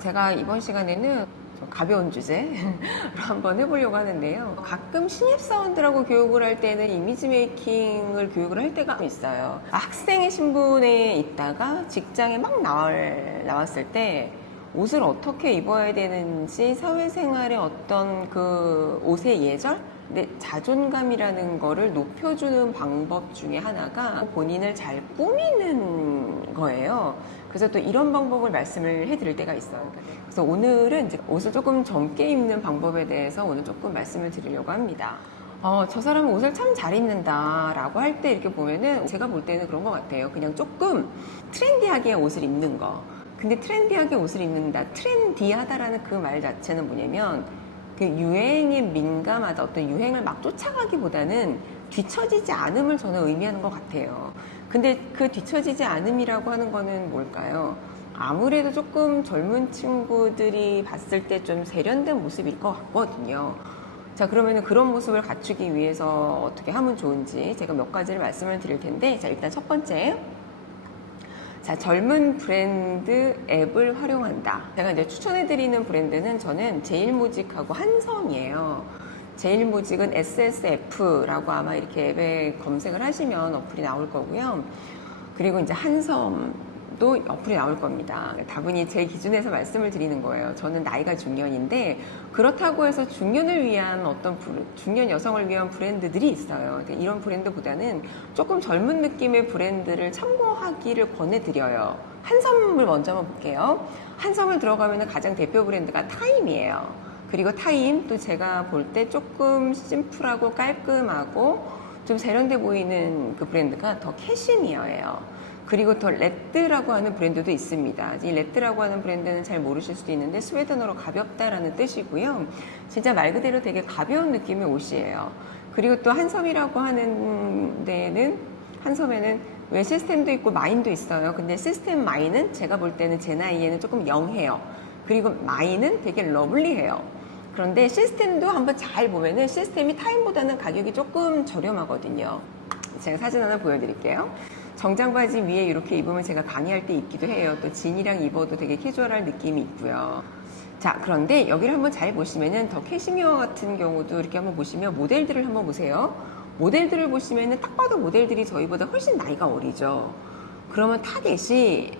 제가 이번 시간에는 좀 가벼운 주제로 한번 해보려고 하는데요. 가끔 신입사원들하고 교육을 할 때는 이미지 메이킹을 교육을 할 때가 있어요. 학생의 신분에 있다가 직장에 막 나왔을 때 옷을 어떻게 입어야 되는지, 사회생활의 어떤 그 옷의 예절? 근데 자존감이라는 거를 높여주는 방법 중에 하나가 본인을 잘 꾸미는 거예요. 그래서 또 이런 방법을 말씀을 해드릴 때가 있어요. 그래서 오늘은 이제 옷을 조금 젊게 입는 방법에 대해서 오늘 조금 말씀을 드리려고 합니다. 저 사람은 옷을 참 잘 입는다 라고 할 때 이렇게 보면은 제가 볼 때는 그런 것 같아요. 그냥 조금 트렌디하게 옷을 입는 거. 근데 트렌디하게 옷을 입는다, 트렌디하다라는 그 말 자체는 뭐냐면 그 유행에 민감하다, 어떤 유행을 막 쫓아가기보다는 뒤처지지 않음을 저는 의미하는 것 같아요. 근데 그 뒤처지지 않음이라고 하는 거는 뭘까요? 아무래도 조금 젊은 친구들이 봤을 때 좀 세련된 모습일 것 같거든요. 자, 그러면 그런 모습을 갖추기 위해서 어떻게 하면 좋은지 제가 몇 가지를 말씀을 드릴 텐데, 자, 일단 첫 번째. 자, 젊은 브랜드 앱을 활용한다. 제가 이제 추천해드리는 브랜드는 저는 제일모직하고 한섬이에요. 제일모직은 SSF라고 아마 이렇게 앱에 검색을 하시면 어플이 나올 거고요. 그리고 이제 한섬도 어플이 나올 겁니다. 다분히 제 기준에서 말씀을 드리는 거예요. 저는 나이가 중년인데 그렇다고 해서 중년을 위한 중년 여성을 위한 브랜드들이 있어요. 이런 브랜드보다는 조금 젊은 느낌의 브랜드를 참고하기를 권해드려요. 한섬을 먼저 한번 볼게요. 한섬을 들어가면 가장 대표 브랜드가 타임이에요. 그리고 타임, 또 제가 볼 때 조금 심플하고 깔끔하고 좀 세련돼 보이는 그 브랜드가 더 캐시미어예요. 그리고 더 레드라고 하는 브랜드도 있습니다. 이 레드라고 하는 브랜드는 잘 모르실 수도 있는데 스웨덴어로 가볍다라는 뜻이고요. 진짜 말 그대로 되게 가벼운 느낌의 옷이에요. 그리고 또 한섬이라고 하는 데는, 한섬에는 왜 시스템도 있고 마인도 있어요. 근데 시스템 마인은 제가 볼 때는 제 나이에는 조금 영해요. 그리고 마인은 되게 러블리해요. 그런데 시스템도 한번 잘 보면은 시스템이 타임보다는 가격이 조금 저렴하거든요. 제가 사진 하나 보여드릴게요. 정장 바지 위에 이렇게 입으면 제가 강의할 때 입기도 해요. 또 진이랑 입어도 되게 캐주얼한 느낌이 있고요. 자, 그런데 여기를 한번 잘 보시면은 더 캐시미어 같은 경우도 이렇게 한번 보시면 모델들을 한번 보세요. 모델들을 보시면은 딱 봐도 모델들이 저희보다 훨씬 나이가 어리죠. 그러면 타겟이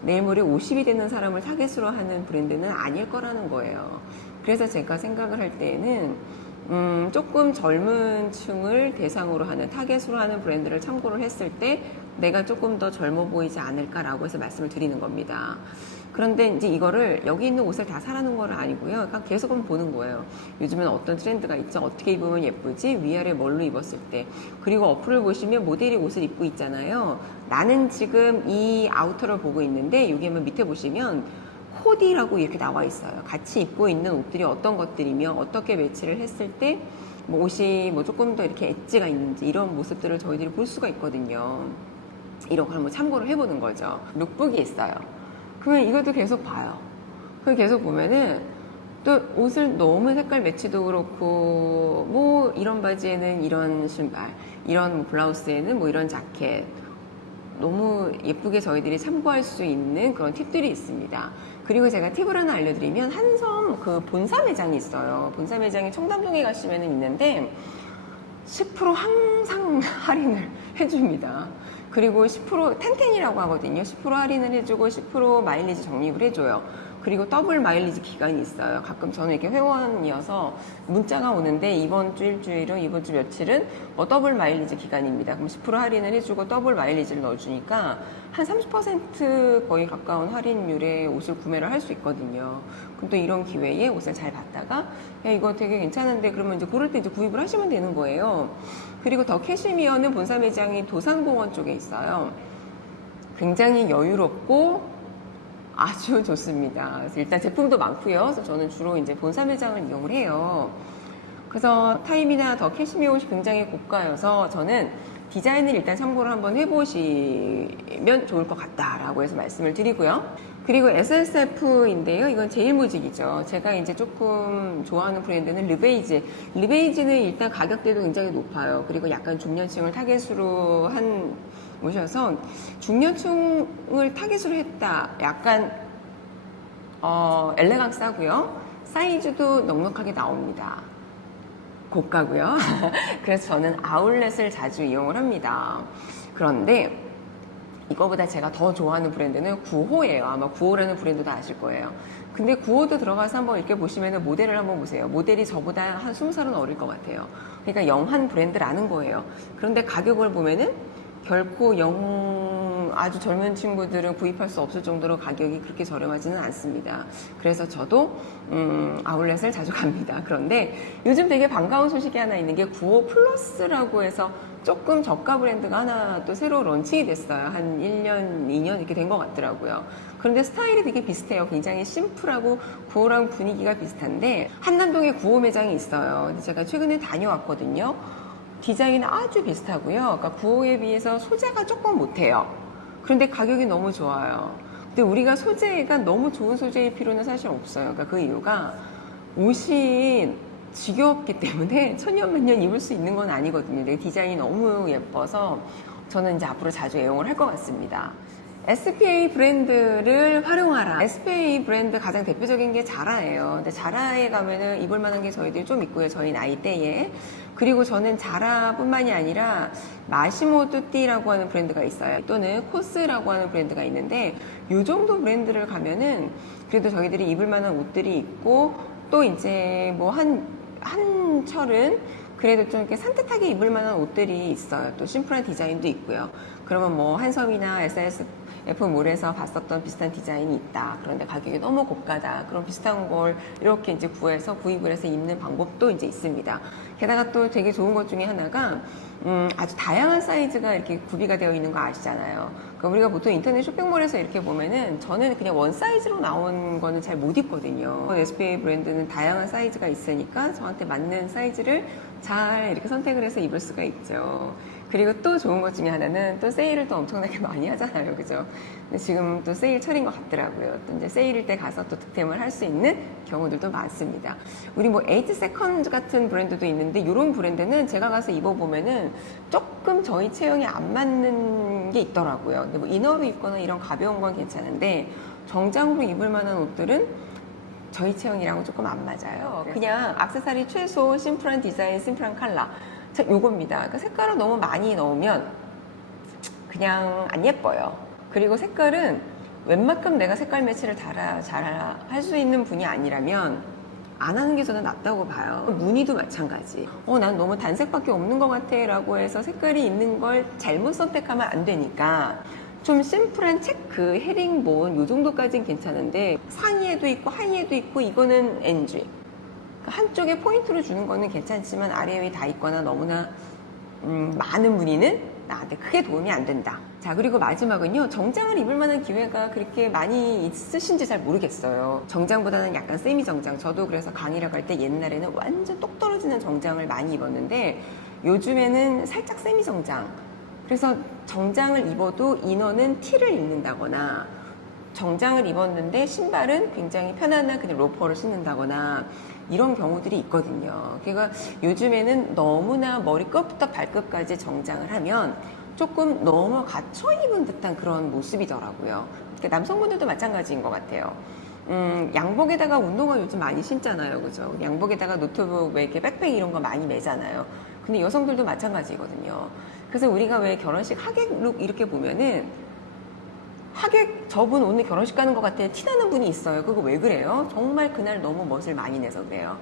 내일 모레 50이 되는 사람을 타겟으로 하는 브랜드는 아닐 거라는 거예요. 그래서 제가 생각을 할 때에는 조금 젊은 층을 대상으로 하는, 타겟으로 하는 브랜드를 참고를 했을 때 내가 조금 더 젊어 보이지 않을까라고 해서 말씀을 드리는 겁니다. 그런데 이제 이거를 여기 있는 옷을 다 사라는 건 아니고요. 그러니까 계속 한번 보는 거예요. 요즘엔 어떤 트렌드가 있죠? 어떻게 입으면 예쁘지? 위아래 뭘로 입었을 때. 그리고 어플을 보시면 모델이 옷을 입고 있잖아요. 나는 지금 이 아우터를 보고 있는데 여기 한번 밑에 보시면 코디라고 이렇게 나와 있어요. 같이 입고 있는 옷들이 어떤 것들이며 어떻게 매치를 했을 때 뭐 옷이 뭐 조금 더 이렇게 엣지가 있는지 이런 모습들을 저희들이 볼 수가 있거든요. 이런 걸 한번 참고를 해보는 거죠. 룩북이 있어요. 그러면 이것도 계속 봐요. 그 계속 보면은 또 옷을 너무 색깔 매치도 그렇고 뭐 이런 바지에는 이런 신발, 이런 뭐 블라우스에는 뭐 이런 자켓, 너무 예쁘게 저희들이 참고할 수 있는 그런 팁들이 있습니다. 그리고 제가 팁을 하나 알려드리면 한섬 그 본사 매장이 있어요. 본사 매장이 청담동에 가시면 있는데 10% 항상 할인을 해줍니다. 그리고 10% 텐텐이라고 하거든요. 10% 할인을 해주고 10% 마일리지 적립을 해줘요. 그리고 더블 마일리지 기간이 있어요. 가끔 저는 이렇게 회원이어서 문자가 오는데 이번 주 일주일은, 이번 주 며칠은 뭐 더블 마일리지 기간입니다. 그럼 10% 할인을 해주고 더블 마일리지를 넣어주니까 한 30% 거의 가까운 할인율에 옷을 구매를 할 수 있거든요. 그럼 또 이런 기회에 옷을 잘 봤다가 야, 이거 되게 괜찮은데 그러면 이제 그럴 때 이제 구입을 하시면 되는 거예요. 그리고 더 캐시미어는 본사 매장이 도산공원 쪽에 있어요. 굉장히 여유롭고 아주 좋습니다. 그래서 일단 제품도 많고요. 그래서 저는 주로 이제 본사 매장을 이용을 해요. 그래서 타임이나 더 캐시미어 옷이 굉장히 고가여서 저는 디자인을 일단 참고를 한번 해보시면 좋을 것 같다라고 해서 말씀을 드리고요. 그리고 SSF인데요. 이건 제일모직이죠. 제가 이제 조금 좋아하는 브랜드는 르베이즈. 르베이즈는 일단 가격대도 굉장히 높아요. 그리고 약간 중년층을 타겟으로 한 오셔서 중년층을 타겟으로 했다. 약간 엘레강스하고요. 사이즈도 넉넉하게 나옵니다. 고가고요. 그래서 저는 아울렛을 자주 이용을 합니다. 그런데 이거보다 제가 더 좋아하는 브랜드는 구호예요. 아마 구호라는 브랜드도 아실 거예요. 근데 구호도 들어가서 한번 이렇게 보시면 모델을 한번 보세요. 모델이 저보다 한 20살은 어릴 것 같아요. 그러니까 영한 브랜드라는 거예요. 그런데 가격을 보면은 결코 아주 젊은 친구들은 구입할 수 없을 정도로 가격이 그렇게 저렴하지는 않습니다. 그래서 저도 아울렛을 자주 갑니다. 그런데 요즘 되게 반가운 소식이 하나 있는 게 구호 플러스라고 해서 조금 저가 브랜드가 하나 또 새로 런칭이 됐어요. 한 1년, 2년 이렇게 된 것 같더라고요. 그런데 스타일이 되게 비슷해요. 굉장히 심플하고 구호랑 분위기가 비슷한데 한남동에 구호 매장이 있어요. 근데 제가 최근에 다녀왔거든요. 디자인은 아주 비슷하고요. 그러니까 구호에 비해서 소재가 조금 못해요. 그런데 가격이 너무 좋아요. 근데 우리가 소재가 너무 좋은 소재일 필요는 사실 없어요. 그러니까 그 이유가 옷이 지겹기 때문에 천년만년 입을 수 있는 건 아니거든요. 근데 디자인이 너무 예뻐서 저는 이제 앞으로 자주 애용을 할 것 같습니다. SPA 브랜드를 활용하라. SPA 브랜드 가장 대표적인 게 자라예요. 근데 자라에 가면은 입을 만한 게 저희들이 좀 있고요. 저희 나이대에. 그리고 저는 자라뿐만이 아니라 마시모 뚜띠라고 하는 브랜드가 있어요. 또는 코스라고 하는 브랜드가 있는데 이 정도 브랜드를 가면은 그래도 저희들이 입을 만한 옷들이 있고 또 이제 뭐 한 철은 그래도 좀 이렇게 산뜻하게 입을 만한 옷들이 있어요. 또 심플한 디자인도 있고요. 그러면 뭐 한섬이나 SSF몰에서 봤었던 비슷한 디자인이 있다. 그런데 가격이 너무 고가다. 그럼 비슷한 걸 이렇게 이제 구입을 해서 입는 방법도 이제 있습니다. 게다가 또 되게 좋은 것 중에 하나가 아주 다양한 사이즈가 이렇게 구비가 되어 있는 거 아시잖아요. 그러니까 우리가 보통 인터넷 쇼핑몰에서 이렇게 보면은 저는 그냥 원 사이즈로 나온 거는 잘 못 입거든요. SPA 브랜드는 다양한 사이즈가 있으니까 저한테 맞는 사이즈를 잘 이렇게 선택을 해서 입을 수가 있죠. 그리고 또 좋은 것 중에 하나는 또 세일을 또 엄청나게 많이 하잖아요. 그죠? 근데 지금 또 세일 철인 것 같더라고요. 또 이제 세일일 때 가서 또 득템을 할 수 있는 경우들도 많습니다. 우리 뭐 에이트 세컨즈 같은 브랜드도 있는데 이런 브랜드는 제가 가서 입어보면은 조금 저희 체형에 안 맞는 게 있더라고요. 근데 뭐 이너로 입거나 이런 가벼운 건 괜찮은데 정장으로 입을 만한 옷들은 저희 체형이랑은 조금 안 맞아요. 그냥 액세서리 최소, 심플한 디자인, 심플한 컬러. 자, 요겁니다. 그러니까 색깔을 너무 많이 넣으면 그냥 안 예뻐요. 그리고 색깔은 웬만큼 내가 색깔 매치를 잘 할 수 있는 분이 아니라면 안 하는 게 저는 낫다고 봐요. 무늬도 마찬가지. 난 너무 단색밖에 없는 것 같아 라고 해서 색깔이 있는 걸 잘못 선택하면 안 되니까 좀 심플한 체크, 헤링본 요 정도까지는 괜찮은데 상의에도 있고 하의에도 있고 이거는 NG. 한쪽에 포인트를 주는 거는 괜찮지만 아래 위 다 있거나 너무나 많은 무늬는 나한테 크게 도움이 안 된다. 자, 그리고 마지막은요. 정장을 입을 만한 기회가 그렇게 많이 있으신지 잘 모르겠어요. 정장보다는 약간 세미 정장. 저도 그래서 강의를 갈 때 옛날에는 완전 똑 떨어지는 정장을 많이 입었는데 요즘에는 살짝 세미 정장. 그래서 정장을 입어도 이너는 티를 입는다거나 정장을 입었는데 신발은 굉장히 편안한 그냥 로퍼를 신는다거나 이런 경우들이 있거든요. 그러니까 요즘에는 너무나 머리끝부터 발끝까지 정장을 하면 조금 너무 갖춰 입은 듯한 그런 모습이더라고요. 그러니까 남성분들도 마찬가지인 것 같아요. 양복에다가 운동화 요즘 많이 신잖아요. 그죠? 양복에다가 노트북, 왜 이렇게 백팩 이런 거 많이 매잖아요. 근데 여성들도 마찬가지거든요. 그래서 우리가 왜 결혼식 하객 룩 이렇게 보면은 하객 저분 오늘 결혼식 가는 것 같아 티나는 분이 있어요. 그거 왜 그래요? 정말 그날 너무 멋을 많이 내서 그래요.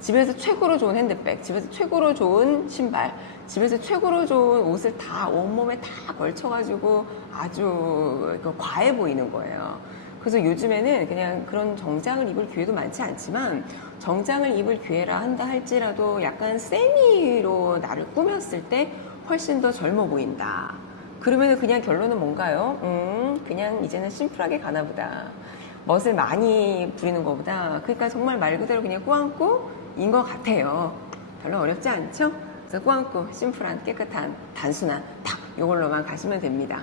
집에서 최고로 좋은 핸드백, 집에서 최고로 좋은 신발, 집에서 최고로 좋은 옷을 다 온몸에 다 걸쳐가지고 아주 과해 보이는 거예요. 그래서 요즘에는 그냥 그런 정장을 입을 기회도 많지 않지만 정장을 입을 기회라 한다 할지라도 약간 세미로 나를 꾸몄을 때 훨씬 더 젊어 보인다. 그러면 그냥 결론은 뭔가요? 그냥 이제는 심플하게 가나 보다. 멋을 많이 부리는 것보다 그러니까 정말 말 그대로 그냥 꾸안꾸인 것 같아요. 별로 어렵지 않죠? 그래서 꾸안꾸 심플한 깨끗한 단순한 딱 이걸로만 가시면 됩니다.